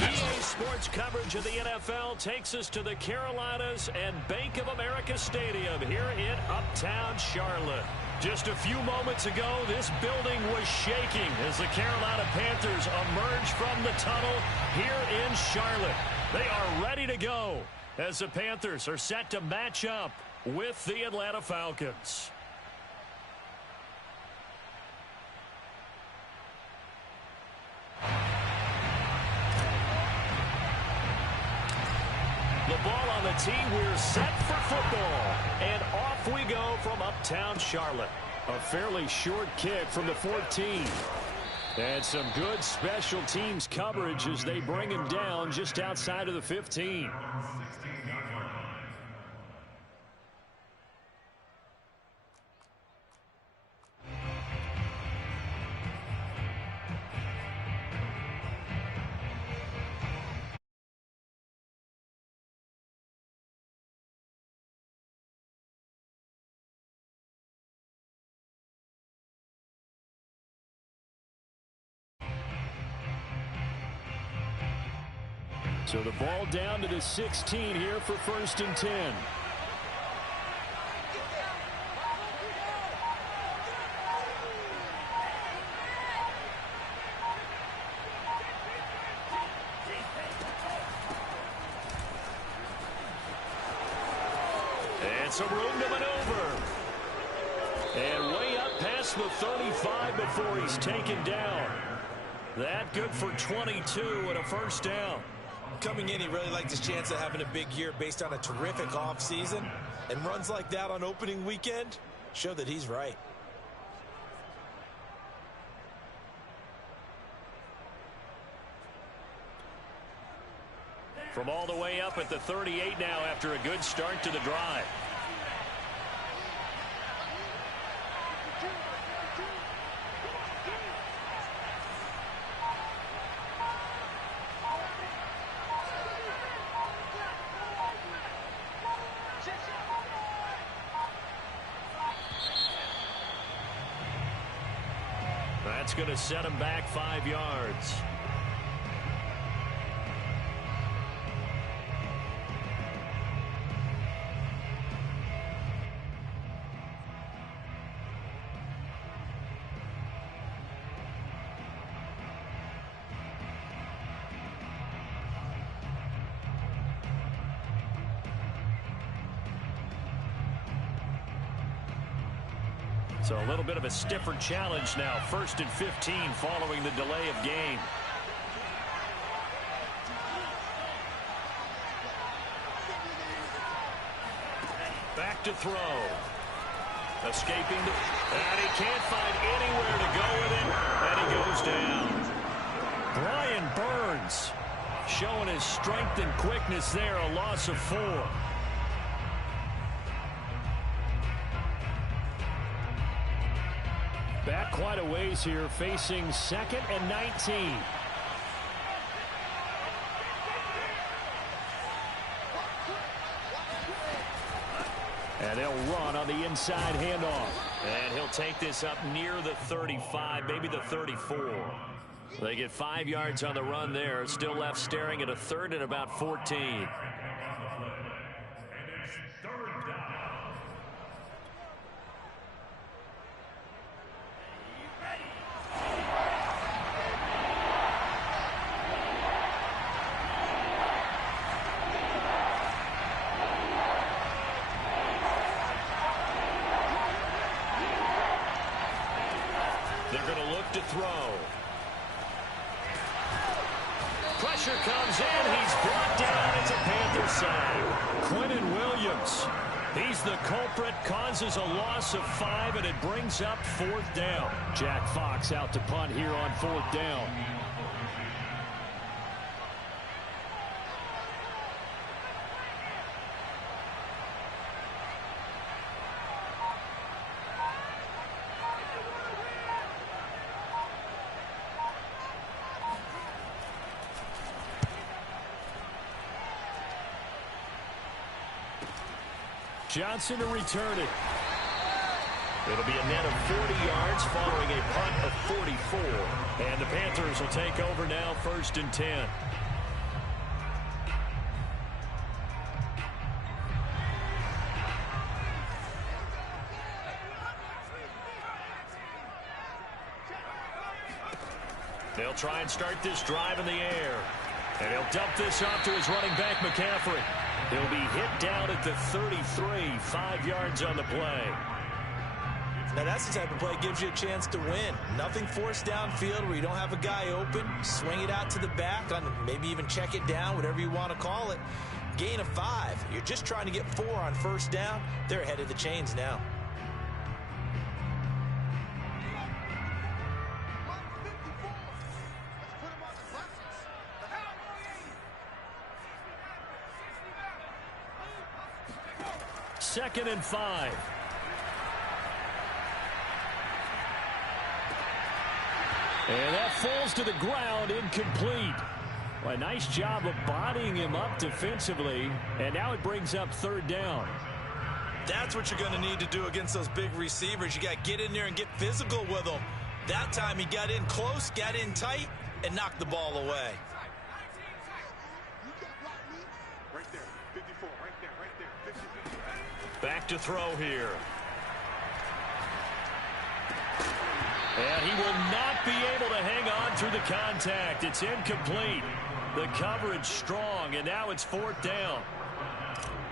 EA Sports coverage of the NFL takes us to the Carolinas and Bank of America Stadium here in Uptown Charlotte. Just a few moments ago, this building was shaking as the Carolina Panthers emerged from the tunnel here in Charlotte. They are ready to go as the Panthers are set to match up with the Atlanta Falcons. The ball on the tee. We're set for football. And off we go from Uptown Charlotte. A fairly short kick from the 14. And some good special teams coverage as they bring him down just outside of the 15. So the ball down to the 16 here for 1st and 10. And some room to maneuver. And way up past the 35 before he's taken down. That good for 22 and a 1st down. Coming in, he really liked his chance of having a big year based on a terrific offseason. And runs like that on opening weekend show that he's right. From all the way up at the 38 now after a good start to the drive. That's going to set him back 5 yards. So a little bit of a stiffer challenge now. 1st and 15 following the delay of game. Back to throw. Escaping. And he can't find anywhere to go with it. And he goes down. Brian Burns showing his strength and quickness there. A loss of 4. Back quite a ways here, facing 2nd and 19. And they'll run on the inside handoff. And he'll take this up near the 35, maybe the 34. They get 5 yards on the run there. Still left staring at a 3rd and about 14. They're going to look to throw. Pressure comes in. He's brought down. It's a Panther sack. Quentin Williams. He's the culprit. Causes a loss of 5, and it brings up 4th down. Jack Fox out to punt here on 4th down. Johnson to return it. It'll be a net of 40 yards following a punt of 44. And the Panthers will take over now, 1st and 10. try and start this drive in the air. And he'll dump this off to his running back, McCaffrey. He'll be hit down at the 33, 5 yards on the play. Now that's the type of play that gives you a chance to win. Nothing forced downfield where you don't have a guy open. Swing it out to the back, maybe even check it down, whatever you want to call it. Gain of 5. You're just trying to get 4 on first down. They're ahead of the chains now. Second and 5. And that falls to the ground, incomplete. Well, a nice job of bodying him up defensively, and now it brings up third down. That's what you're going to need to do against those big receivers. You got to get in there and get physical with them. That time he got in close, got in tight, and knocked the ball away. Right there, 54, right there, 54. Back to throw here. And he will not be able to hang on through the contact. It's incomplete. The coverage strong, and now it's fourth down.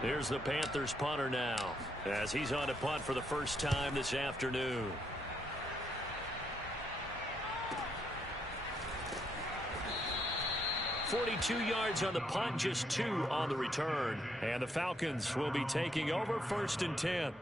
Here's the Panthers punter now, as he's on to punt for the first time this afternoon. .42 yards on the punt, just 2 on the return. And the Falcons will be taking over first and 10.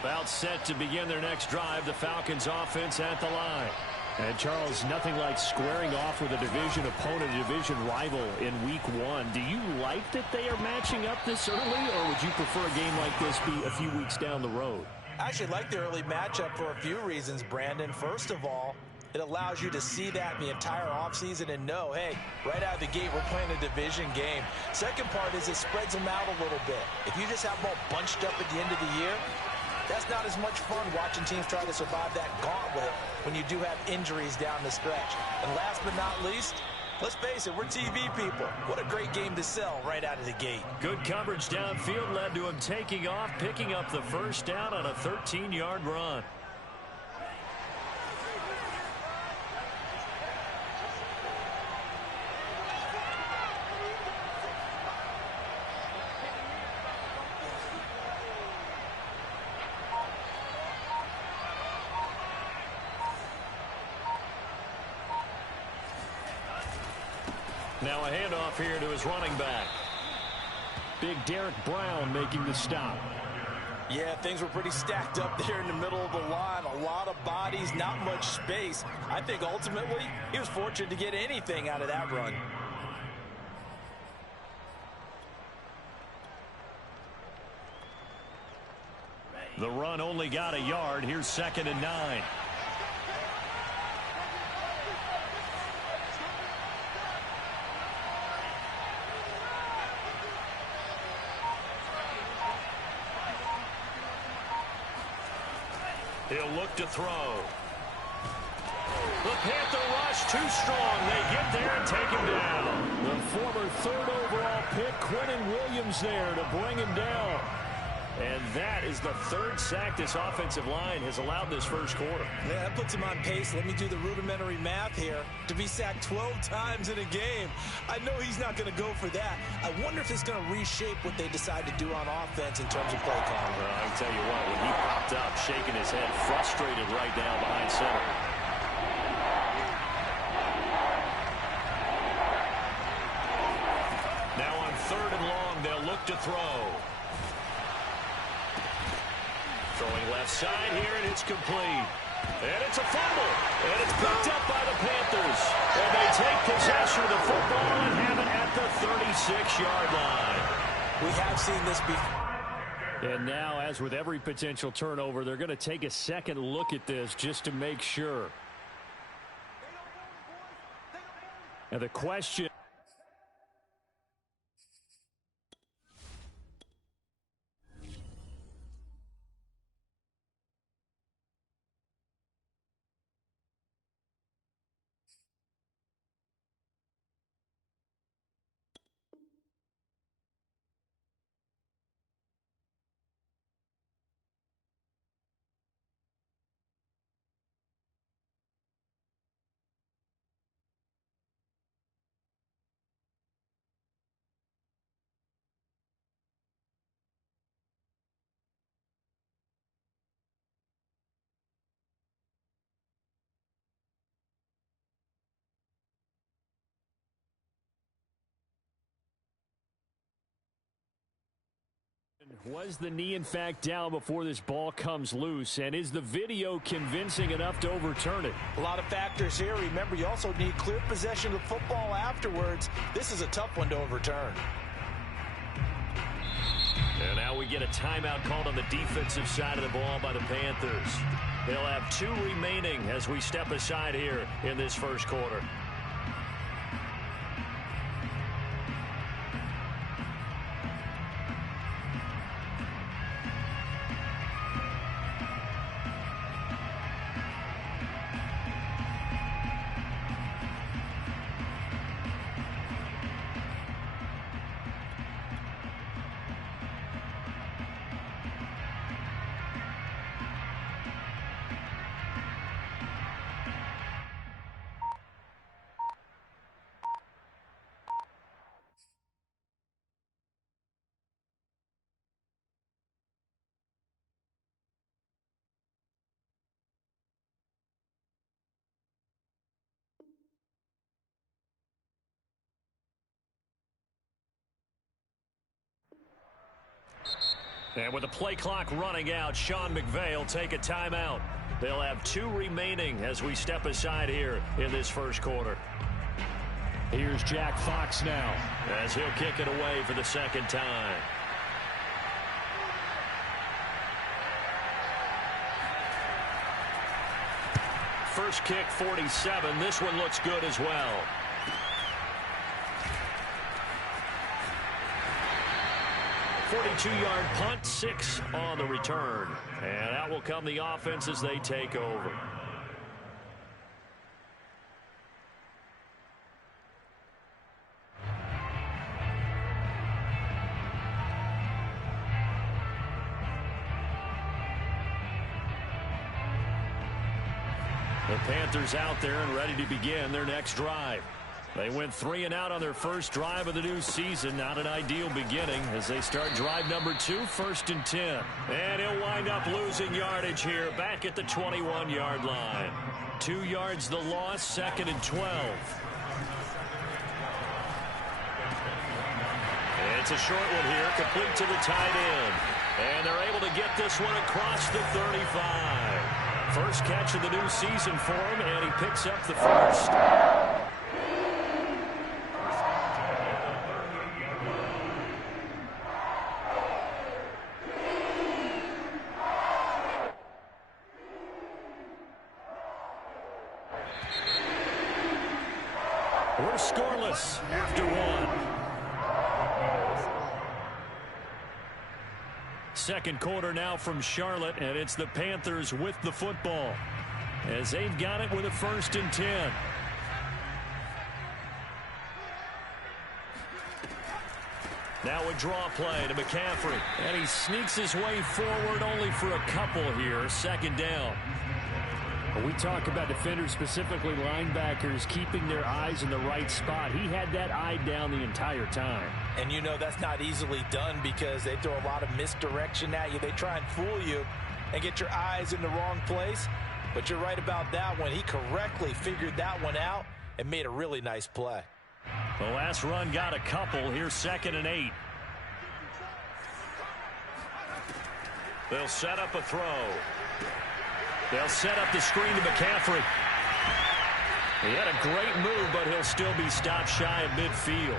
About set to begin their next drive, the Falcons offense at the line. And Charles, nothing like squaring off with a division opponent, a division rival in week 1. Do you like that they are matching up this early, or would you prefer a game like this be a few weeks down the road? I actually like the early matchup for a few reasons, Brandon. First of all, it allows you to see that the entire offseason and know, hey, right out of the gate, we're playing a division game. Second part is it spreads them out a little bit. If you just have them all bunched up at the end of the year, that's not as much fun watching teams try to survive that gauntlet when you do have injuries down the stretch. And last but not least, let's face it, we're TV people. What a great game to sell right out of the gate. Good coverage downfield led to him taking off, picking up the first down on a 13-yard run. Now a handoff here to his running back. Big Derek Brown making the stop. Yeah, things were pretty stacked up there in the middle of the line. A lot of bodies, not much space. I think ultimately he was fortunate to get anything out of that run. The run only got a yard. Here's second and 9. He'll look to throw. The Panther rush too strong. They get there and take him down. The former third overall pick, Quentin Williams, there to bring him down. And that is the third sack this offensive line has allowed this first quarter. Yeah, that puts him on pace. Let me do the rudimentary math here. To be sacked 12 times in a game, I know he's not going to go for that. I wonder if it's going to reshape what they decide to do on offense in terms of play calling. Well, I can tell you what, when he popped up, shaking his head, frustrated right down behind center. Now on third and long, they'll look to throw. Throwing left side here, and it's complete. And it's a fumble. And it's picked up by the Panthers. And they take possession of the football and have it at the 36-yard line. We have seen this before. And now, as with every potential turnover, they're going to take a second look at this just to make sure. And the question... Was the knee, in fact, down before this ball comes loose? And is the video convincing enough to overturn it? A lot of factors here. Remember, you also need clear possession of the football afterwards. This is a tough one to overturn. And now we get a timeout called on the defensive side of the ball by the Panthers. They'll have 2 remaining as we step aside here in this first quarter. And with the play clock running out, Sean McVay will take a timeout. They'll have 2 remaining as we step aside here in this first quarter. Here's Jack Fox now as he'll kick it away for the second time. First kick, 47. This one looks good as well. .42-yard punt, 6 on the return. And out will come the offense as they take over. The Panthers out there and ready to begin their next drive. They went 3 and out on their first drive of the new season. Not an ideal beginning as they start drive number 2, 1st and 10. And he'll wind up losing yardage here back at the 21-yard line. 2 yards the loss, 2nd and 12. It's a short one here, complete to the tight end. And they're able to get this one across the 35. First catch of the new season for him, and he picks up the first. We're scoreless after 1. Second quarter now from Charlotte, and it's the Panthers with the football as they've got it with a 1st and 10. Now a draw play to McCaffrey, and he sneaks his way forward only for a couple here. 2nd down. We talk about defenders, specifically linebackers, keeping their eyes in the right spot. He had that eye down the entire time. And you know that's not easily done because they throw a lot of misdirection at you. They try and fool you and get your eyes in the wrong place. But you're right about that one. He correctly figured that one out and made a really nice play. The last run got a couple. Here's 2nd and 8. They'll set up a throw. They'll set up the screen to McCaffrey. He had a great move, but he'll still be stopped shy of midfield.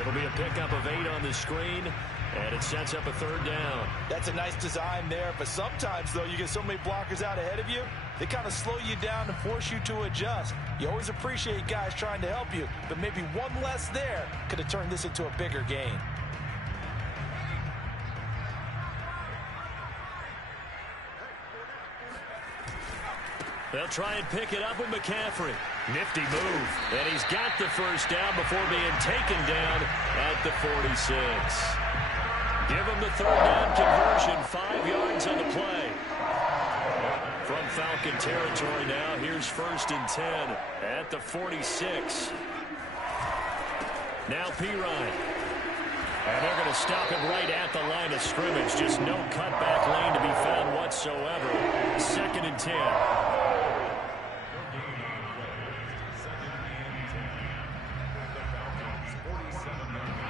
It'll be a pickup of 8 on the screen, and it sets up a 3rd down. That's a nice design there, but sometimes, though, you get so many blockers out ahead of you, they kind of slow you down and force you to adjust. You always appreciate guys trying to help you, but maybe one less there could have turned this into a bigger game. They'll try and pick it up with McCaffrey. Nifty move. And he's got the first down before being taken down at the 46. Give him the 3rd down conversion. 5 yards on the play. From Falcon territory now, here's 1st and 10 at the 46. Now Pirine. And they're going to stop him right at the line of scrimmage. Just no cutback lane to be found whatsoever. 2nd and 10.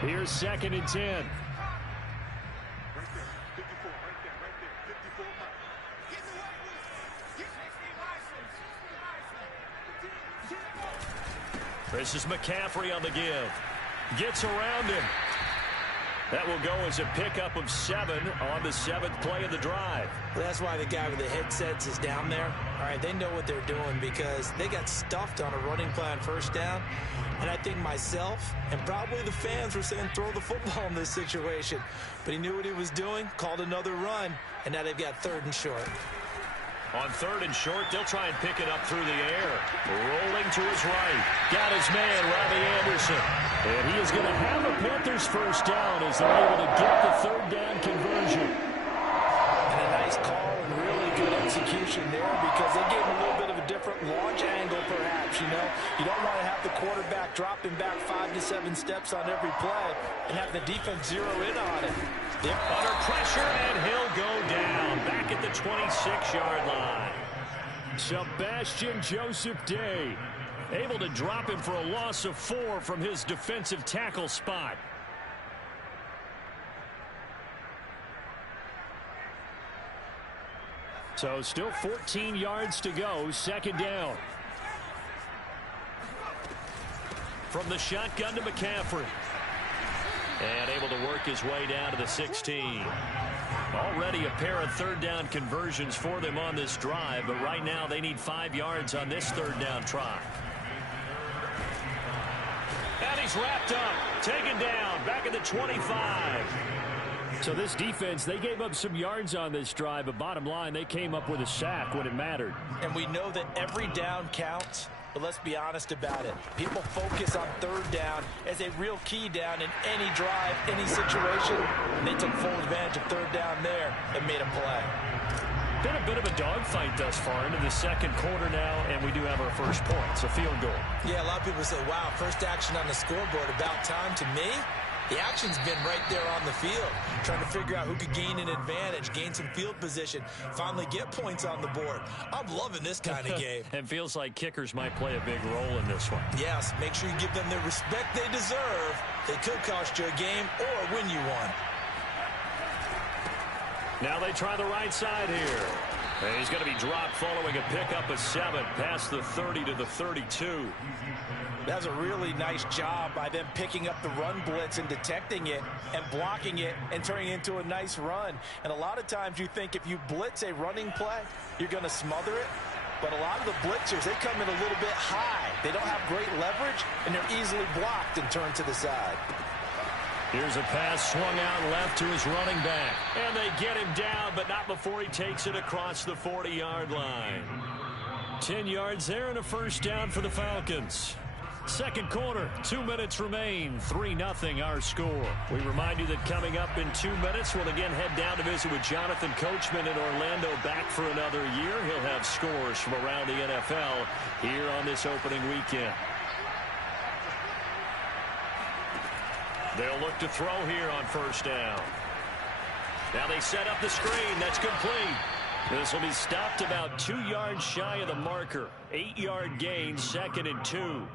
Here's 2nd and 10. This is McCaffrey on the give. Gets around him. That will go as a pickup of 7 on the 7th play of the drive. Well, that's why the guy with the headsets is down there. All right, they know what they're doing because they got stuffed on a running play on first down. And I think myself and probably the fans were saying throw the football in this situation. But he knew what he was doing, called another run, and now they've got 3rd and short. On 3rd and short, they'll try and pick it up through the air. Rolling to his right. Got his man, Robbie Anderson. And he is going to have a Panthers first down as they're able to get the 3rd down conversion. And a nice call and really good execution there because they gave him a little bit of a different launch angle perhaps, you know. You don't want to have the quarterback dropping back 5 to 7 steps on every play and have the defense zero in on it. They're under pressure, and he'll go down back at the 26-yard line. Sebastian Joseph Day able to drop him for a loss of 4 from his defensive tackle spot. So still 14 yards to go, 2nd down. From the shotgun to McCaffrey. And able to work his way down to the 16. Already a pair of 3rd down conversions for them on this drive, but right now they need 5 yards on this 3rd down try. And he's wrapped up, taken down, back at the 25. So this defense, they gave up some yards on this drive, but bottom line, they came up with a sack when it mattered. And we know that every down counts. But let's be honest about it. People focus on 3rd down as a real key down in any drive, any situation. And they took full advantage of 3rd down there and made a play. Been a bit of a dogfight thus far into the 2nd quarter now, and we do have our first point. It's a field goal. Yeah, a lot of people say, wow, first action on the scoreboard, about time. To me, the action's been right there on the field, trying to figure out who could gain an advantage, gain some field position, finally get points on the board. I'm loving this kind of game. It feels like kickers might play a big role in this one. Yes, make sure you give them the respect they deserve. They could cost you a game or win you one. Now they try the right side here. And he's going to be dropped following a pickup of 7 past the 30 to the 32. That's a really nice job by them picking up the run blitz and detecting it and blocking it and turning it into a nice run. And a lot of times you think if you blitz a running play, you're going to smother it. But a lot of the blitzers, they come in a little bit high. They don't have great leverage, and they're easily blocked and turned to the side. Here's a pass swung out left to his running back. And they get him down, but not before he takes it across the 40-yard line. 10 yards there and a first down for the Falcons. 2nd quarter, 2 minutes remain, 3-0 our score. We remind you that coming up in 2 minutes, we'll again head down to visit with Jonathan Coachman in Orlando, back for another year. He'll have scores from around the NFL here on this opening weekend. They'll look to throw here on first down. Now they set up the screen. That's complete. This will be stopped about 2 yards shy of the marker. 8-yard gain, 2nd and 2.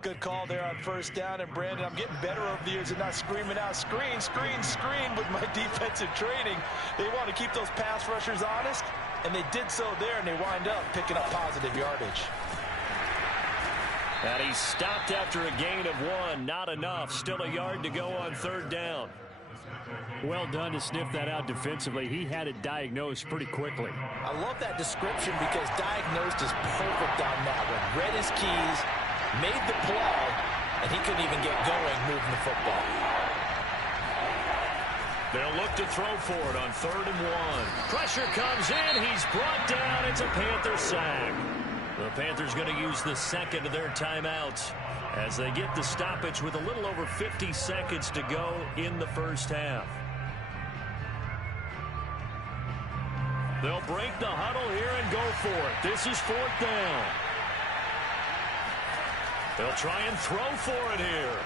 Good call there on first down. And, Brandon, I'm getting better over the years and not screaming out, screen, screen, screen with my defensive training. They want to keep those pass rushers honest, and they did so there, and they wind up picking up positive yardage. And he stopped after a gain of 1. Not enough. Still a yard to go on 3rd down. Well done to sniff that out defensively. He had it diagnosed pretty quickly. I love that description because diagnosed is perfect on that one. Read his keys, made the play, and he couldn't even get going moving the football. They'll look to throw for it on 3rd and 1. Pressure comes in. He's brought down. It's a Panther sack. The Panthers going to use the 2nd of their timeouts as they get the stoppage with a little over 50 seconds to go in the first half. They'll break the huddle here and go for it. This is 4th down. They'll try and throw for it here.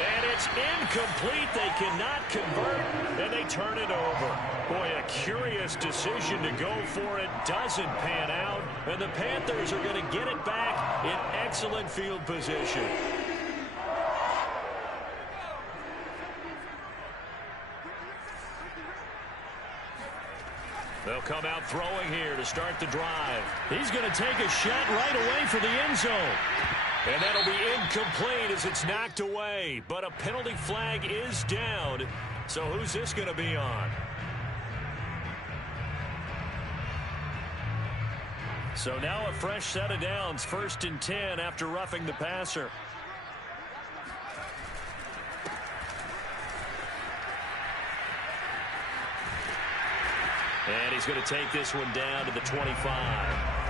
And it's incomplete. They cannot convert, and they turn it over. Boy, a curious decision to go for it. Doesn't pan out, and the Panthers are going to get it back in excellent field position. They'll come out throwing here to start the drive. He's going to take a shot right away for the end zone. And that'll be incomplete as it's knocked away. But a penalty flag is down. So who's this going to be on? So now a fresh set of downs. 1st and 10 after roughing the passer. And he's going to take this one down to the 25.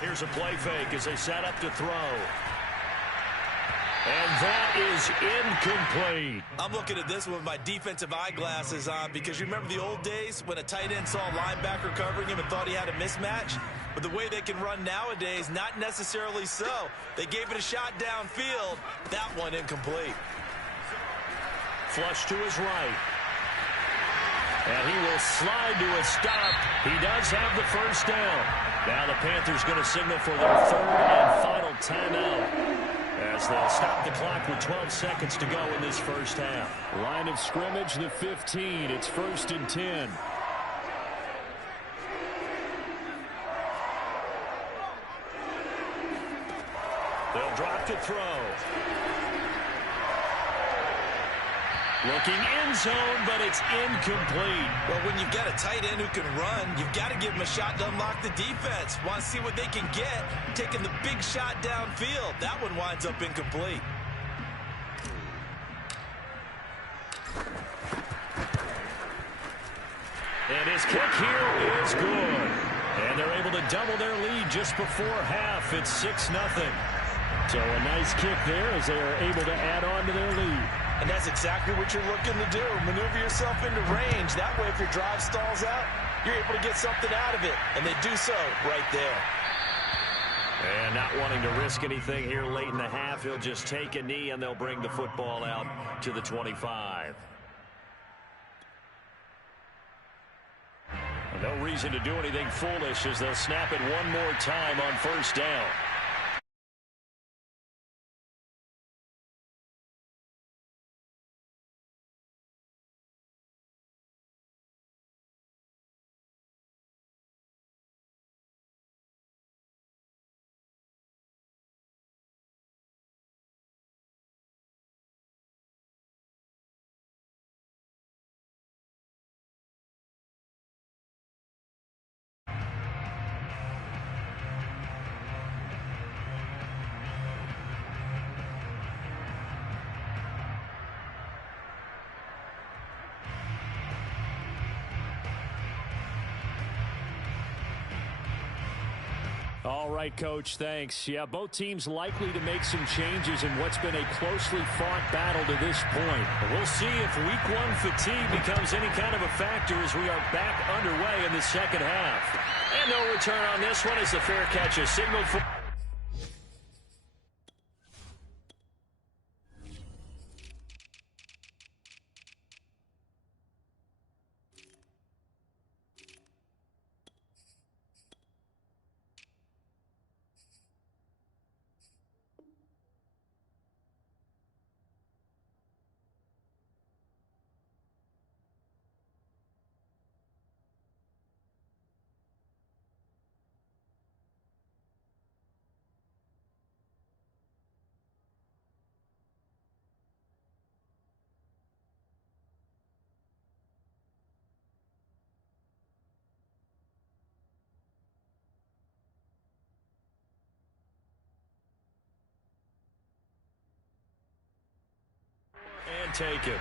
Here's a play fake as they set up to throw. And that is incomplete. I'm looking at this one with my defensive eyeglasses on because you remember the old days when a tight end saw a linebacker covering him and thought he had a mismatch? But the way they can run nowadays, not necessarily so. They gave it a shot downfield. That one incomplete. Flush to his right. And he will slide to a stop. He does have the first down. Now the Panthers going to signal for their 3rd and final timeout as they'll stop the clock with 12 seconds to go in this first half. Line of scrimmage, the 15. It's 1st and 10. They'll drop to throw. Looking end zone, but it's incomplete. Well, when you've got a tight end who can run, you've got to give him a shot to unlock the defense. Want to see what they can get, taking the big shot downfield. That one winds up incomplete. And his kick here is good. And they're able to double their lead just before half. It's 6-0. So a nice kick there as they are able to add on to their lead. And that's exactly what you're looking to do. Maneuver yourself into range. That way, if your drive stalls out, you're able to get something out of it. And they do so right there. And not wanting to risk anything here late in the half, he'll just take a knee and they'll bring the football out to the 25. No reason to do anything foolish as they'll snap it one more time on 1st down. All right, Coach, thanks. Yeah, both teams likely to make some changes in what's been a closely fought battle to this point. We'll see if Week 1 fatigue becomes any kind of a factor as we are back underway in the second half. And no return on this one as the fair catch is signaled for. Taken.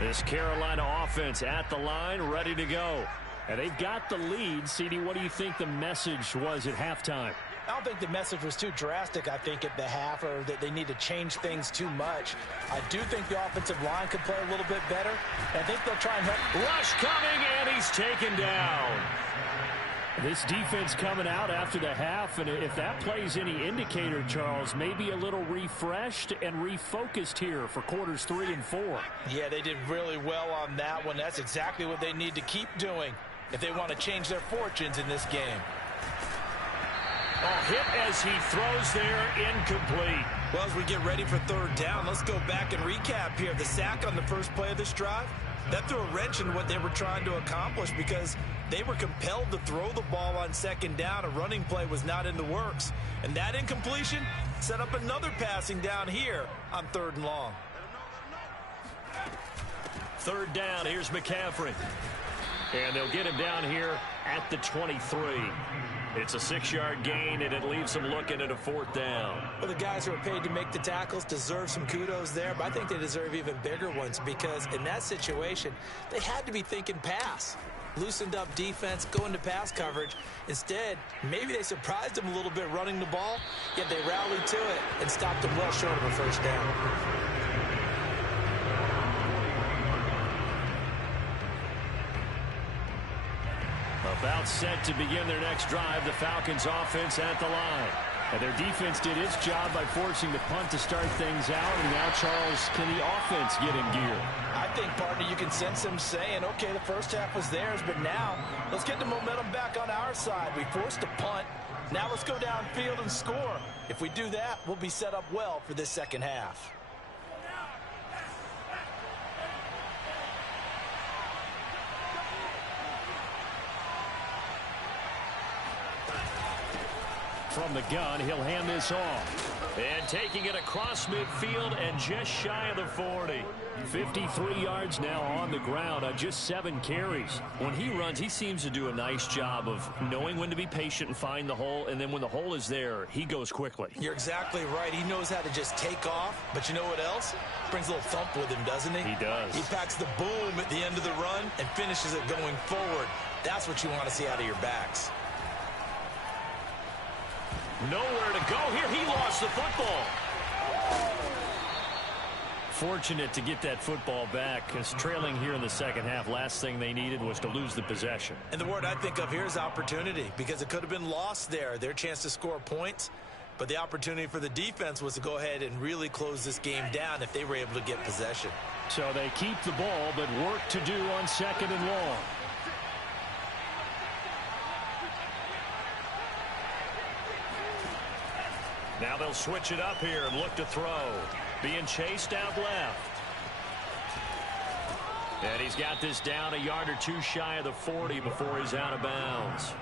This Carolina offense at the line, ready to go. And they've got the lead. CD, what do you think the message was at halftime? I don't think the message was too drastic, I think, at the half, or that they need to change things too much. I do think the offensive line could play a little bit better. I think they'll try and help. Rush coming, and he's taken down. This defense coming out after the half, and if that plays any indicator, Charles, maybe a little refreshed and refocused here for quarters 3 and 4. Yeah, they did really well on that one. That's exactly what they need to keep doing if they want to change their fortunes in this game. Oh, hit as he throws there, incomplete. Well, as we get ready for third down, let's go back and recap here. The sack on the first play of this drive, that threw a wrench in what they were trying to accomplish because they were compelled to throw the ball on second down. A running play was not in the works. And that incompletion set up another passing down here on third and long. Third down, here's McCaffrey. And they'll get him down here at the 23. It's a 6-yard gain, and it leaves them looking at a fourth down. Well, the guys who are paid to make the tackles deserve some kudos there, but I think they deserve even bigger ones because in that situation, they had to be thinking pass. Loosened up defense, going to pass coverage. Instead, maybe they surprised them a little bit running the ball, yet they rallied to it and stopped them well short of a first down. About set to begin their next drive, the Falcons offense at the line. And their defense did its job by forcing the punt to start things out. And now, Charles, can the offense get in gear? I think, partner, you can sense them saying, okay, the first half was theirs, but now let's get the momentum back on our side. We forced a punt. Now let's go downfield and score. If we do that, we'll be set up well for this second half. From the gun, he'll hand this off. And taking it across midfield and just shy of the 40. 53 yards now on the ground on just 7 carries. When he runs, he seems to do a nice job of knowing when to be patient and find the hole, and then when the hole is there, he goes quickly. You're exactly right. He knows how to just take off, but you know what else? Brings a little thump with him, doesn't he? He does. He packs the boom at the end of the run and finishes it going forward. That's what you want to see out of your backs. Nowhere to go here. He lost the football. Fortunate to get that football back because trailing here in the second half, last thing they needed was to lose the possession. And the word I think of here is opportunity because it could have been lost there. Their chance to score points, but the opportunity for the defense was to go ahead and really close this game down if they were able to get possession. So they keep the ball, but work to do on second and long. Now they'll switch it up here and look to throw. Being chased out left. And he's got this down a yard or two shy of the 40 before he's out of bounds.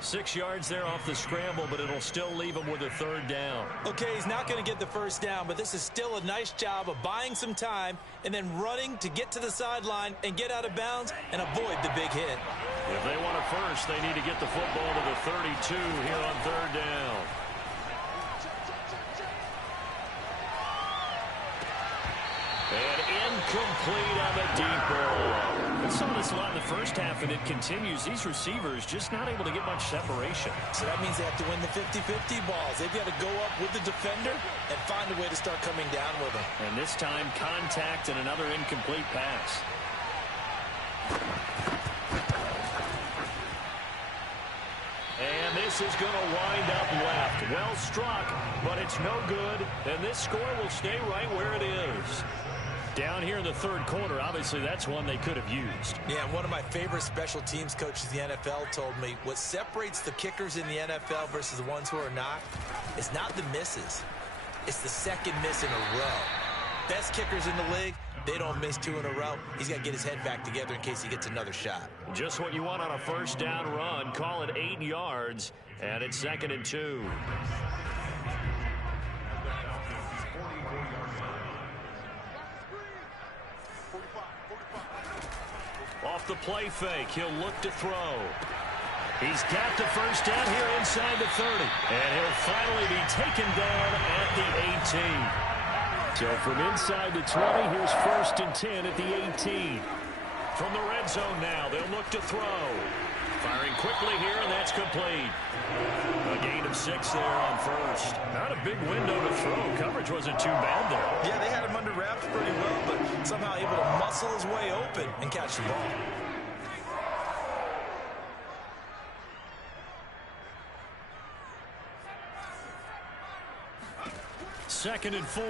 6 yards there off the scramble, but it'll still leave him with a third down. Okay, he's not going to get the first down, but this is still a nice job of buying some time and then running to get to the sideline and get out of bounds and avoid the big hit. If they want a first, they need to get the football to the 32 here on third down. And incomplete on the deep ball. We saw this a lot in the first half, and it continues. These receivers just not able to get much separation. So that means they have to win the 50-50 balls. They've got to go up with the defender and find a way to start coming down with them. And this time, contact and another incomplete pass. And this is going to wind up left. Well struck, but it's no good. And this score will stay right where it is. Down here in the third quarter, obviously that's one they could have used. Yeah, one of my favorite special teams coaches in the NFL told me what separates the kickers in the NFL versus the ones who are not is not the misses. It's the second miss in a row. Best kickers in the league, they don't miss 2 in a row. He's got to get his head back together in case he gets another shot. Just what you want on a first down run. Call it 8 yards, and it's 2nd and 2. Off the play fake, he'll look to throw. He's got the first down here inside the 30. And he'll finally be taken down at the 18. So from inside the 20, here's 1st and 10 at the 18. From the red zone now, they'll look to throw. Firing quickly here, and that's complete. A gain of 6 there on first. Not a big window to throw. Coverage wasn't too bad there. Yeah, they had him under wraps pretty well, but somehow able to muscle his way open and catch the ball. Second and 4.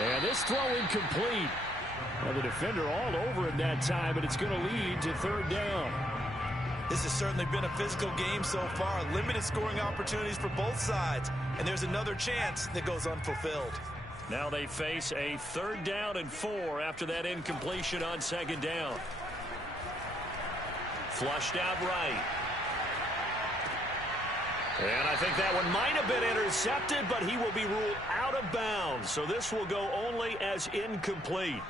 And this throw incomplete. Well, the defender all over him that time, but it's going to lead to third down. This has certainly been a physical game so far. Limited scoring opportunities for both sides. And there's another chance that goes unfulfilled. Now they face a 3rd down and 4 after that incompletion on 2nd down. Flushed out right. And I think that one might have been intercepted, but he will be ruled out of bounds. So this will go only as incomplete.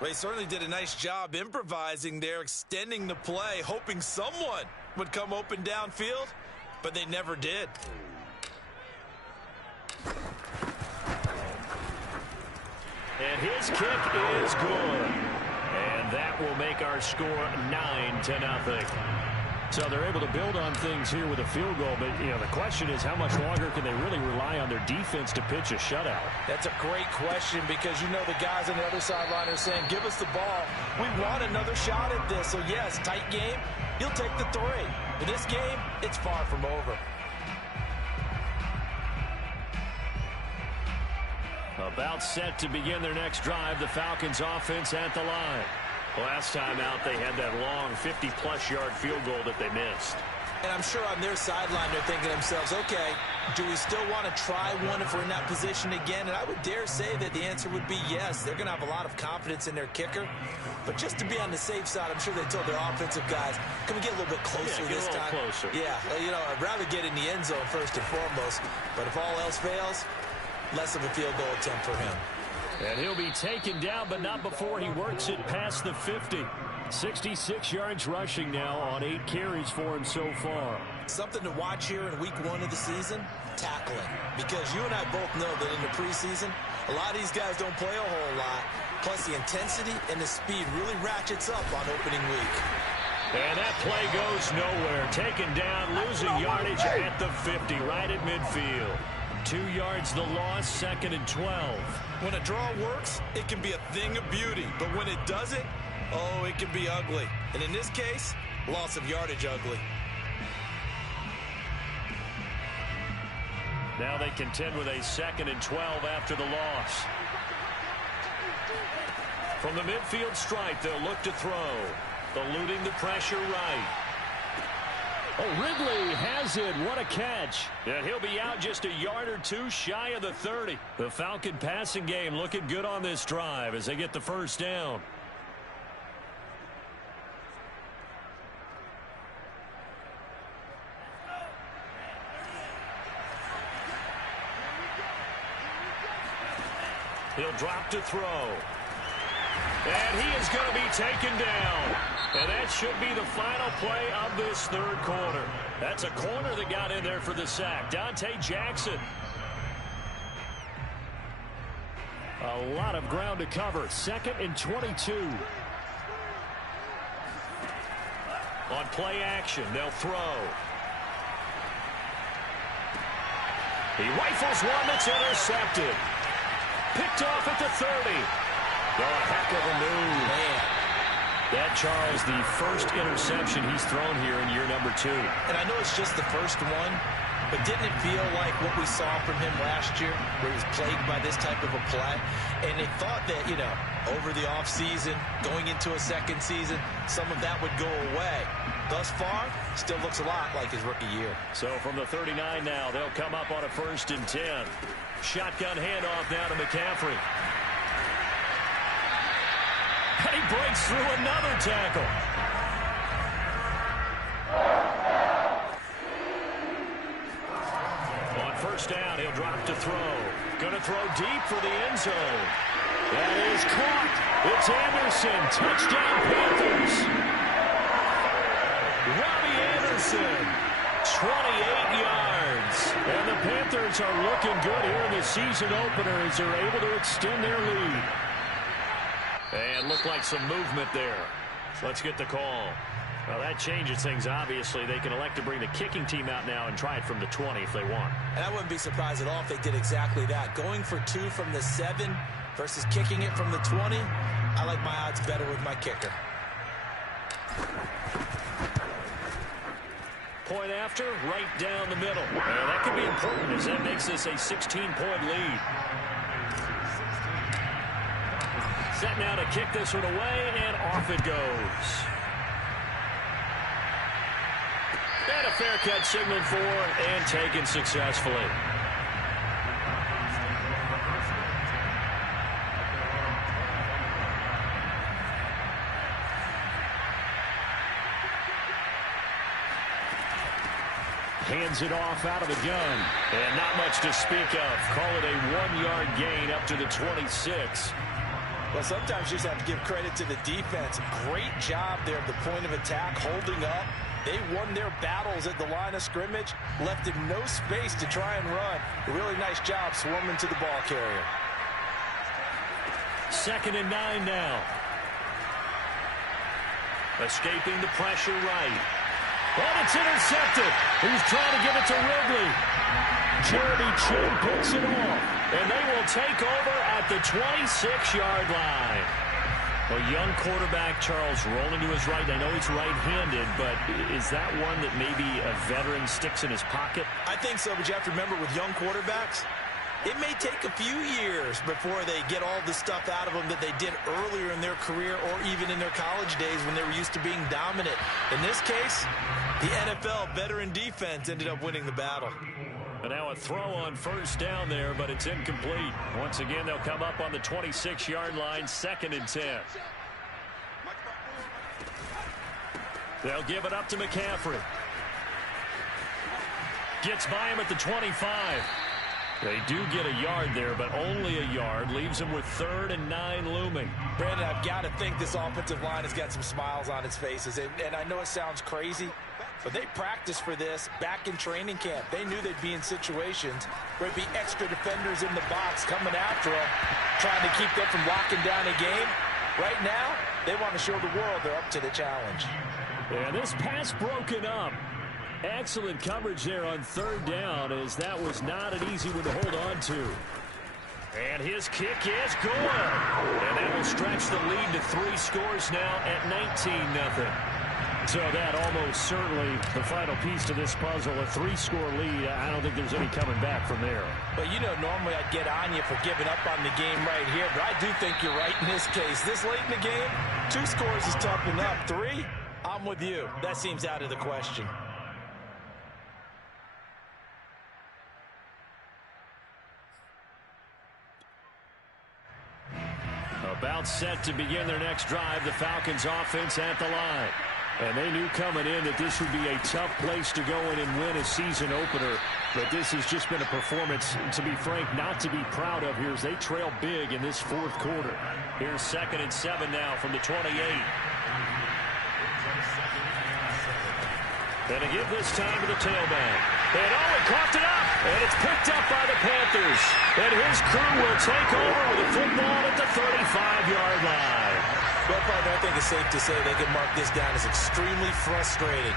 Well, he certainly did a nice job improvising there, extending the play, hoping someone would come open downfield, but they never did. And his kick is good. And that will make our score 9-0. So they're able to build on things here with a field goal. But, you know, the question is how much longer can they really rely on their defense to pitch a shutout? That's a great question because, you know, the guys on the other sideline are saying, give us the ball. We want another shot at this. So, yes, tight game. You'll take the 3. In this game, it's far from over. About set to begin their next drive, the Falcons offense at the line. Last time out, they had that long 50-plus yard field goal that they missed. And I'm sure on their sideline, they're thinking to themselves, okay, do we still want to try one if we're in that position again? And I would dare say that the answer would be yes. They're going to have a lot of confidence in their kicker. But just to be on the safe side, I'm sure they told their offensive guys, can we get a little bit closer this time? Closer. Yeah, you know, I'd rather get in the end zone first and foremost. But if all else fails, less of a field goal attempt for him. And he'll be taken down, but not before he works it past the 50. 66 yards rushing now on 8 carries for him so far. Something to watch here in week 1 of the season, tackling. Because you and I both know that in the preseason, a lot of these guys don't play a whole lot. Plus the intensity and the speed really ratchets up on opening week. And that play goes nowhere. Taken down, losing yardage at the 50, right at midfield. 2 yards the loss, 2nd and 12. When a draw works, it can be a thing of beauty. But when it doesn't, oh, it can be ugly. And in this case, loss of yardage ugly. Now they contend with a 2nd and 12 after the loss. From the midfield stripe, they'll look to throw. Eluding the pressure right. Oh, Ridley has it. What a catch. And he'll be out just a yard or 2 shy of the 30. The Falcon passing game looking good on this drive as they get the first down. He'll drop to throw. And he is going to be taken down. And that should be the final play of this 3rd quarter. That's a corner that got in there for the sack. Dante Jackson. A lot of ground to cover. 2nd and 22. On play action, they'll throw. He rifles one that's intercepted. Picked off at the 30. Oh, a heck of a move. Man. That, Charles, the first interception he's thrown here in year number 2. And I know it's just the first one, but didn't it feel like what we saw from him last year, where he was plagued by this type of a play? And they thought that, you know, over the offseason, going into a 2nd season, some of that would go away. Thus far, still looks a lot like his rookie year. So from the 39 now, they'll come up on a 1st and 10. Shotgun handoff now to McCaffrey. And he breaks through another tackle. On 1st down, he'll drop to throw. Going to throw deep for the end zone. That is caught. It's Anderson. Touchdown, Panthers. Robbie Anderson, 28 yards. And the Panthers are looking good here in the season opener as they're able to extend their lead. And look like some movement there. So let's get the call. Well, that changes things, obviously. They can elect to bring the kicking team out now and try it from the 20 if they want. And I wouldn't be surprised at all if they did exactly that. Going for 2 from the 7 versus kicking it from the 20, I like my odds better with my kicker. Point after, right down the middle. And that could be important as that makes this a 16-point lead. Set now to kick this one away, and off it goes. fair catch signaled for and taken successfully. Hands it off out of the gun. And not much to speak of. Call it a 1-yard gain up to the 26. Well, sometimes you just have to give credit to the defense. Great job there at the point of attack, holding up. They won their battles at the line of scrimmage, left him no space to try and run. A really nice job swarming to the ball carrier. 2nd and 9 now. Escaping the pressure right. And it's intercepted. He's trying to give it to Ridley. Jeremy Chinn picks it off. And they will take over at the 26-yard line. A young quarterback, Charles, rolling to his right. I know he's right-handed, but is that one that maybe a veteran sticks in his pocket? I think so, but you have to remember with young quarterbacks, it may take a few years before they get all the stuff out of them that they did earlier in their career or even in their college days when they were used to being dominant. In this case, the NFL veteran defense ended up winning the battle. And now a throw on 1st down there, but it's incomplete. Once again, they'll come up on the 26-yard line, 2nd and 10. They'll give it up to McCaffrey. Gets by him at the 25. They do get a yard there, but only a yard. Leaves them with 3rd and 9 looming. Brandon, I've got to think this offensive line has got some smiles on its faces. And I know it sounds crazy, but they practiced for this back in training camp. They knew they'd be in situations where there'd be extra defenders in the box coming after them, trying to keep them from locking down a game. Right now, they want to show the world they're up to the challenge. And this pass broken up. Excellent coverage there on 3rd down, as that was not an easy one to hold on to. And his kick is good. And that will stretch the lead to 3 scores now at 19-0. So that almost certainly the final piece to this puzzle, a 3-score lead. I don't think there's any coming back from there. But, you know, normally I'd get on you for giving up on the game right here, but I do think you're right in this case. This late in the game, 2 scores is tough enough. 3, I'm with you. That seems out of the question. About set to begin their next drive, the Falcons offense at the line. And they knew coming in that this would be a tough place to go in and win a season opener. But this has just been a performance, to be frank, not to be proud of here as they trail big in this 4th quarter. Here's 2nd and 7 now from the 28. And to give this time to the tailback. And he coughed it up. And it's picked up by the Panthers. And his crew will take over with the football at the 35-yard line. Well, partner, I think it's safe to say they can mark this down as extremely frustrating.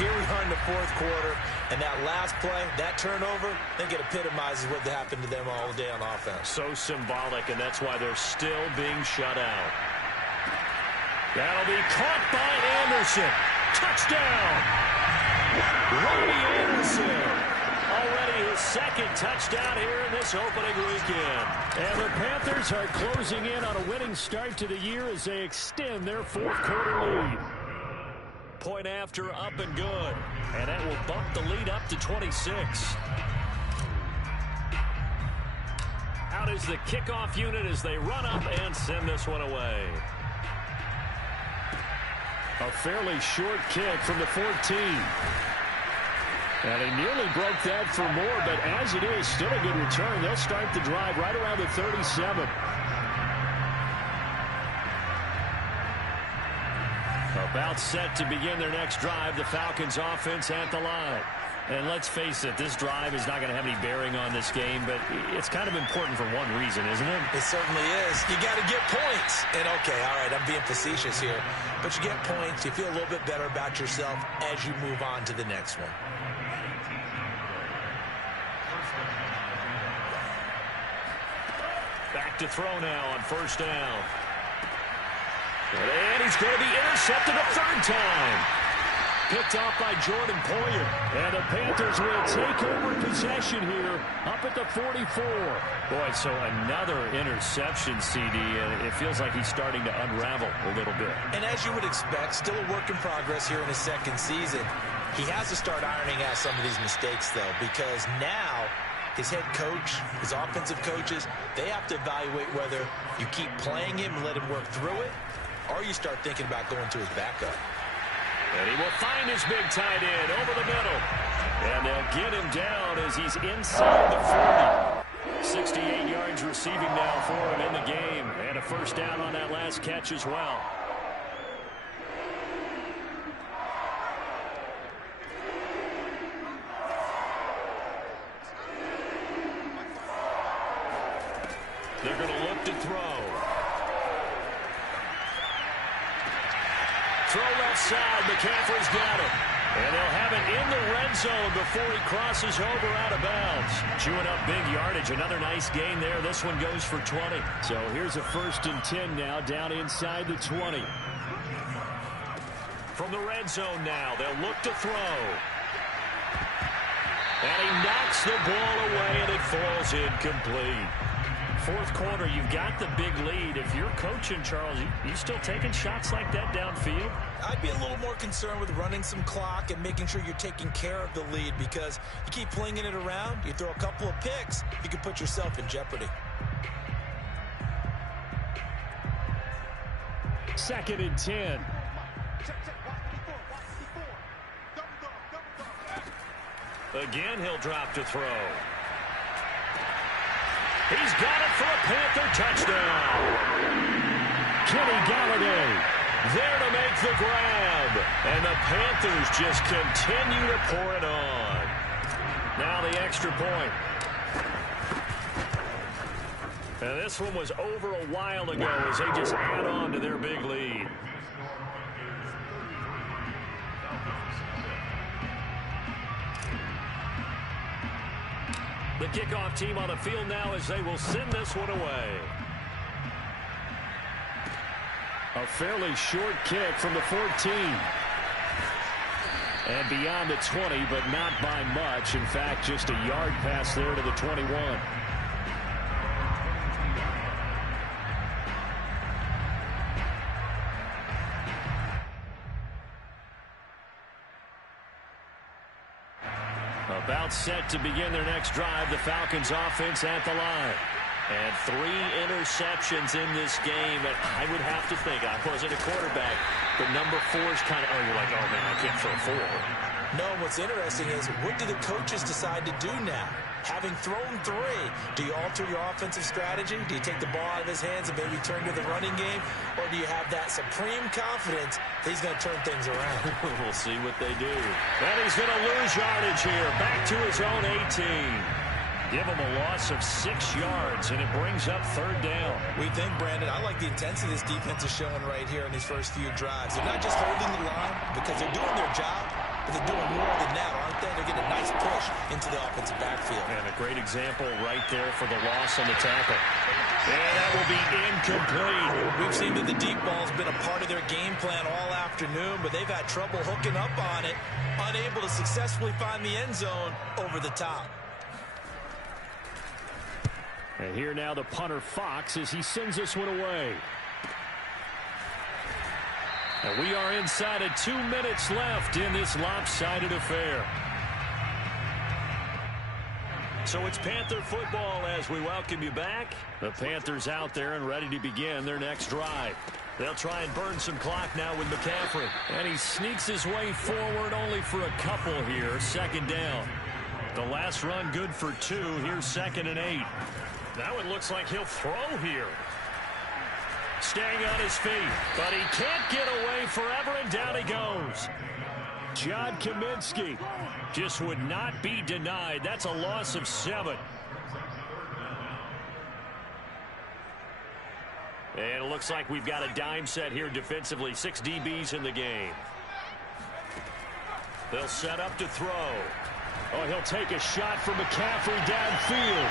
Here we are in the 4th quarter, and that last play, that turnover, I think it epitomizes what happened to them all day on offense. So symbolic, and that's why they're still being shut out. That'll be caught by Anderson. Touchdown! Robbie Anderson. Already his 2nd touchdown here in this opening weekend. And the Panthers are closing in on a winning start to the year as they extend their 4th quarter lead. Point after, up and good. And that will bump the lead up to 26. Out is the kickoff unit as they run up and send this one away. A fairly short kick from the 14. And he nearly broke that for more, but as it is, still a good return. They'll start the drive right around the 37. About set to begin their next drive, the Falcons offense at the line. And let's face it, this drive is not going to have any bearing on this game, but it's kind of important for one reason, isn't it? It certainly is. You got to get points. And, okay, all right, I'm being facetious here. But you get points, you feel a little bit better about yourself as you move on to the next one. Back to throw now on 1st down. And he's going to be intercepted a 3rd time. Picked off by Jordan Poyer. And the Panthers will take over possession here up at the 44. Boy, so another interception, CD, and it feels like he's starting to unravel a little bit. And as you would expect, still a work in progress here in his 2nd season. He has to start ironing out some of these mistakes, though, because now his head coach, his offensive coaches, they have to evaluate whether you keep playing him and let him work through it, or you start thinking about going to his backup. And he will find his big tight end over the middle. And they'll get him down as he's inside the 40. 68 yards receiving now for him in the game. And a first down on that last catch as well. They're going to look to throw. Throw left side. McCaffrey's got it. And they'll have it in the red zone before he crosses over out of bounds. Chewing up big yardage. Another nice gain there. This one goes for 20. So here's a 1st and 10 now down inside the 20. From the red zone now, they'll look to throw. And he knocks the ball away, and it falls incomplete. 4th quarter, you've got the big lead. If you're coaching, Charles, you still taking shots like that downfield? I'd be a little more concerned with running some clock and making sure you're taking care of the lead, because you keep flinging it around, you throw a couple of picks, you can put yourself in jeopardy. 2nd and 10. Again, he'll drop to throw. He's got it for a Panther touchdown. Kenny Galladay there to make the grab. And the Panthers just continue to pour it on. Now the extra point. And this one was over a while ago as they just add on to their big lead. The kickoff team on the field now as they will send this one away. A fairly short kick from the 14. And beyond the 20, but not by much. In fact, just a yard pass there to the 21. About set to begin their next drive. The Falcons offense at the line. And 3 interceptions in this game. And I would have to think, I wasn't a quarterback, but number 4 is kind of, you're like, oh man, I can't throw 4. No, what's interesting is, what do the coaches decide to do now? Having thrown 3, do you alter your offensive strategy? Do you take the ball out of his hands and maybe turn to the running game? Or do you have that supreme confidence that he's going to turn things around? We'll see what they do. And he's going to lose yardage here. Back to his own 18. Give him a loss of 6 yards, and it brings up 3rd down. We think, Brandon, I like the intensity this defense is showing right here in these first few drives. They're not just holding the line because they're doing their job, but they're doing more than that, aren't they? They're getting a nice push into the offensive backfield. And a great example right there for the loss on the tackle. And that will be incomplete. We've seen that the deep ball's been a part of their game plan all afternoon, but they've had trouble hooking up on it, unable to successfully find the end zone over the top. And here now the punter Fox as he sends this one away. And we are inside of 2 minutes left in this lopsided affair. So it's Panther football as we welcome you back. The Panthers out there and ready to begin their next drive. They'll try and burn some clock now with McCaffrey. And he sneaks his way forward only for a couple here. 2nd down. The last run good for 2. Here's 2nd and 8. That one looks like he'll throw here. Staying on his feet, but he can't get away forever, and down he goes. John Kaminsky just would not be denied. That's a loss of 7. And it looks like we've got a dime set here defensively. 6 DBs in the game. They'll set up to throw. Oh, he'll take a shot from McCaffrey downfield.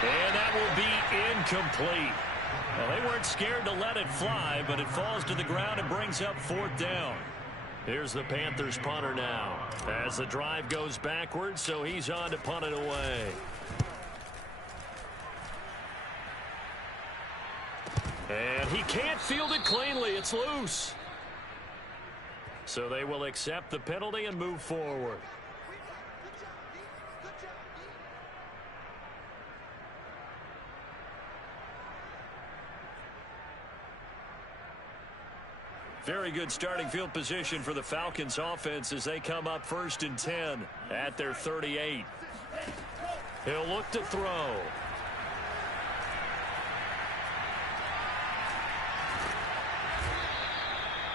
And that will be incomplete. Well, they weren't scared to let it fly, but it falls to the ground and brings up 4th down. Here's the Panthers punter now. As the drive goes backwards, so he's on to punt it away. And he can't field it cleanly. It's loose. So they will accept the penalty and move forward. Very good starting field position for the Falcons offense as they come up 1st and 10 at their 38. He'll look to throw.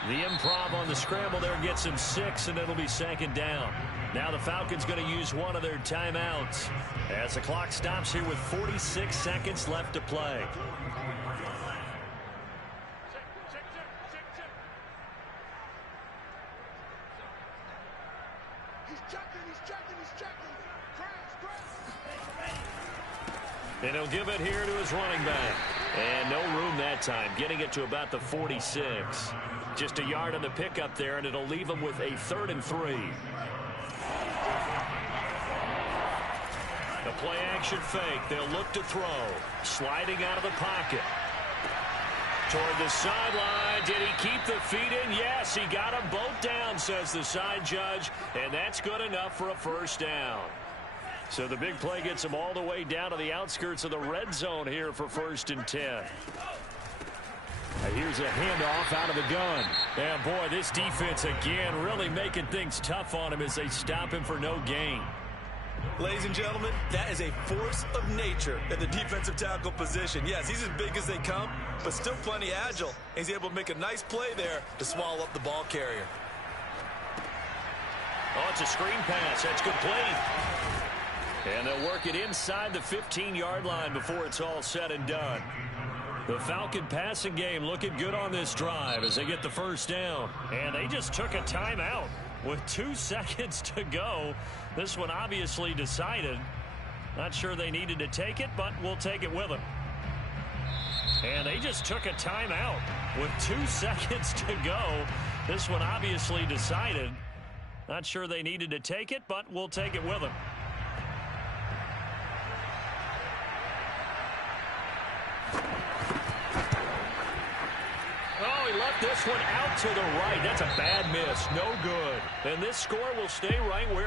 The improv on the scramble there gets him 6, and it'll be 2nd down. Now the Falcons going to use one of their timeouts as the clock stops here with 46 seconds left to play. And he'll give it here to his running back. And no room that time, getting it to about the 46. Just a yard on the pickup there, and it'll leave him with a 3rd and 3. The play action fake. They'll look to throw. Sliding out of the pocket. Toward the sideline. Did he keep the feet in? Yes, he got them both down, says the side judge. And that's good enough for a 1st down. So the big play gets him all the way down to the outskirts of the red zone here for 1st and 10. Here's a handoff out of the gun. And boy, this defense again really making things tough on him as they stop him for no gain. Ladies and gentlemen, that is a force of nature in the defensive tackle position. Yes, he's as big as they come, but still plenty agile. He's able to make a nice play there to swallow up the ball carrier. Oh, it's a screen pass. That's complete. And they'll work it inside the 15-yard line before it's all said and done. The Falcon passing game looking good on this drive as they get the 1st down. And they just took a timeout with 2 seconds to go. This one obviously decided. Not sure they needed to take it, but we'll take it with them. And they just took a timeout with 2 seconds to go. This one obviously decided. Not sure they needed to take it, but we'll take it with them. Oh, he left this one out to the right. That's a bad miss. No good. And this score will stay right where